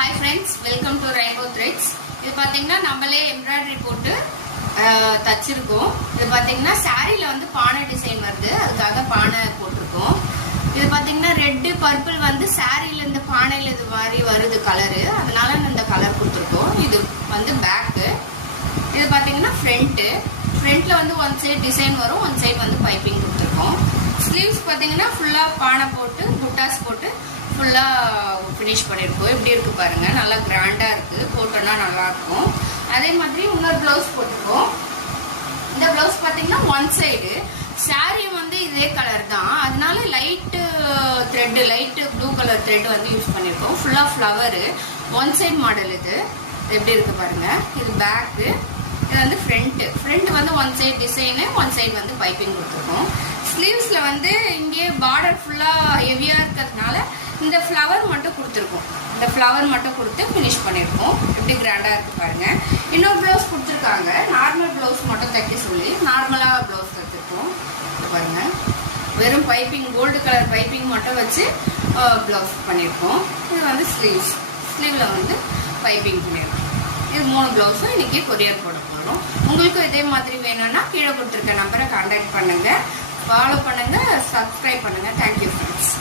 Hi friends, welcome to Rainbow Threads. இது பாத்தீங்கன்னா நம்மளே எம்ப்ராய்டரி போட்டு தச்சிருக்கோம். இது பாத்தீங்கன்னா சாரில வந்து பானை டிசைன் வருது, அதுக்காக பானை போட்டிருக்கோம். இது பாத்தீங்கன்னா ரெட் பர்பிள் வந்து சாரில இந்த பானையில இது மாதிரி வருது கலரு, அதனால இந்த கலர் கொடுத்துருக்கோம். இது வந்து பேக்கு. இது பாத்தீங்கன்னா ஃப்ரண்ட்ல வந்து ஒன் சைடு டிசைன் வரும், ஒன் சைடு வந்து பைப்பிங் கொடுத்துருக்கோம். ஸ்லீவ்ஸ் பாத்தீங்கன்னா ஃபுல்லா பானை போட்டு புட்டாஸ் போட்டு ஃபுல்லா ஃபினிஷ் பண்ணியிருக்கோம். எப்படி இருக்கு பாருங்க, நல்லா கிராண்டா இருக்கு, போட்டோன்னா நல்லா இருக்கும். அதே மாதிரி இன்னொரு பிளவுஸ் போட்டிருக்கோம். இந்த பிளவுஸ் பாத்தீங்கன்னா ஒன் சைடு சாரி வந்து இதே கலர் தான், அதனால light thread, light blue colour thread வந்து யூஸ் பண்ணியிருக்கோம். ஃபுல்லா ஃப்ளவரு, ஒன் சைடு மாடல். இது எப்படி இருக்கு பாருங்க. இது பேக்கு, இது வந்து ஃப்ரண்ட் வந்து one side design, one side வந்து பைப்பிங் கொடுத்துருக்கோம். ஸ்லீவ்ஸ்ல வந்து இங்கே பார்டர் ஃபுல்லா ஹெவியா இருக்கிறதுனால இந்த ஃப்ளவர் மட்டும் கொடுத்துருக்கோம். இந்த ஃப்ளவர் மட்டும் கொடுத்து ஃபினிஷ் பண்ணியிருக்கோம். எப்படி கிராண்டா இருக்கு பாருங்க. இன்னொரு ப்ளவுஸ் கொடுத்துருக்காங்க, நார்மல் ப்ளவுஸ் மட்டும் தைக்க சொல்லி நார்மலா ப்ளவுஸ் தைச்சிருக்கோம். பாருங்க, வெறும் பைப்பிங், கோல்டு கலர் பைப்பிங் மட்டும் வச்சு ப்ளவுஸ் பண்ணியிருக்கோம். இது வந்து ஸ்லீவ்ல வந்து பைப்பிங் பண்ணியிருக்கோம். இது 3 ப்ளவுஸும் இன்னைக்கு கொரியர் போட போகிறோம். உங்களுக்கும் இதே மாதிரி வேணும்னா கீழே கொடுத்துருக்க நம்பரை கான்டாக்ட் பண்ணுங்க, ஃபாலோ பண்ணுங்க, சப்ஸ்கிரைப் பண்ணுங்க. Thank you friends.